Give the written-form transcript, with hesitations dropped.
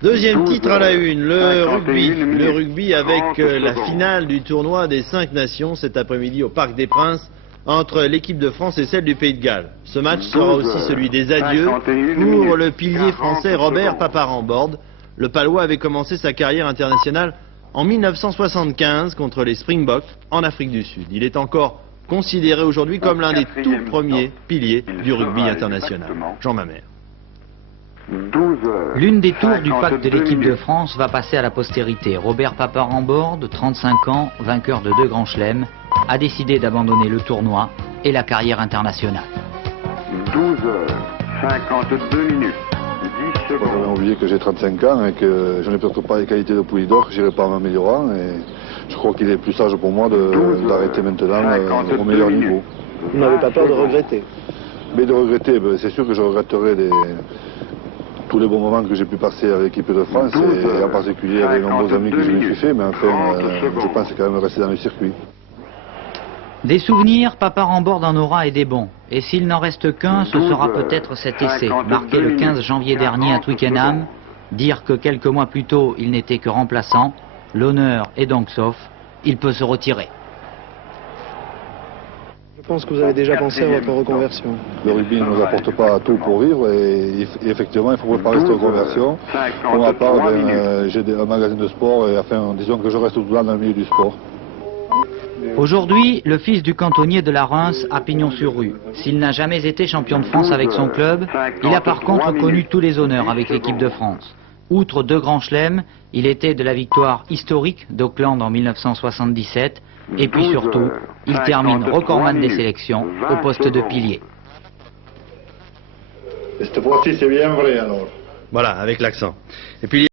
Deuxième titre à la une, le rugby avec la finale du tournoi des 5 nations cet après-midi au Parc des Princes entre l'équipe de France et celle du Pays de Galles. Ce match sera aussi celui des adieux pour le pilier français Robert Paparamborde. Le Palois avait commencé sa carrière internationale en 1975 contre les Springboks en Afrique du Sud. Il est encore considéré aujourd'hui comme l'un des tout premiers piliers du rugby international. Jean Mamère. L'une des tours du pacte de l'équipe de France va passer à la postérité. Robert Paparamborde, 35 ans, vainqueur de 2 grands chelems, a décidé d'abandonner le tournoi et la carrière internationale. 12h52. J'avais oublié que j'ai 35 ans et que je n'ai peut-être pas les qualités de poulie d'or, que je n'irai pas en m'améliorant. Et je crois qu'il est plus sage pour moi d'arrêter maintenant au meilleur niveau. Vous n'avez pas peur de regretter? Mais de regretter, c'est sûr que je regretterai tous les bons moments que j'ai pu passer avec l'équipe de France et en particulier avec les nombreux amis que je me suis fait, mais enfin, je pense quand même rester dans le circuit. Des souvenirs, Paparamborde en aura et des bons. Et s'il n'en reste qu'un, ce sera peut-être cet essai, marqué le 15 janvier dernier à Twickenham. Dire que quelques mois plus tôt, il n'était que remplaçant, l'honneur est donc sauf, il peut se retirer. Je pense que vous avez déjà pensé à votre reconversion. Le rugby ne nous apporte pas tout pour vivre et effectivement, il faut préparer cette reconversion. Pour ma part, j'ai un magasin de sport et enfin, disons que je reste tout le temps dans le milieu du sport. Aujourd'hui, le fils du cantonnier de la Reims a pignon sur rue. S'il n'a jamais été champion de France avec son club, il a par contre connu tous les honneurs avec l'équipe de France. Outre 2 grands chelems, il était de la victoire historique d'Auckland en 1977 et puis surtout, il termine recordman des sélections au poste de pilier. Cette fois-ci, c'est bien vrai alors. Voilà, avec l'accent. Et puis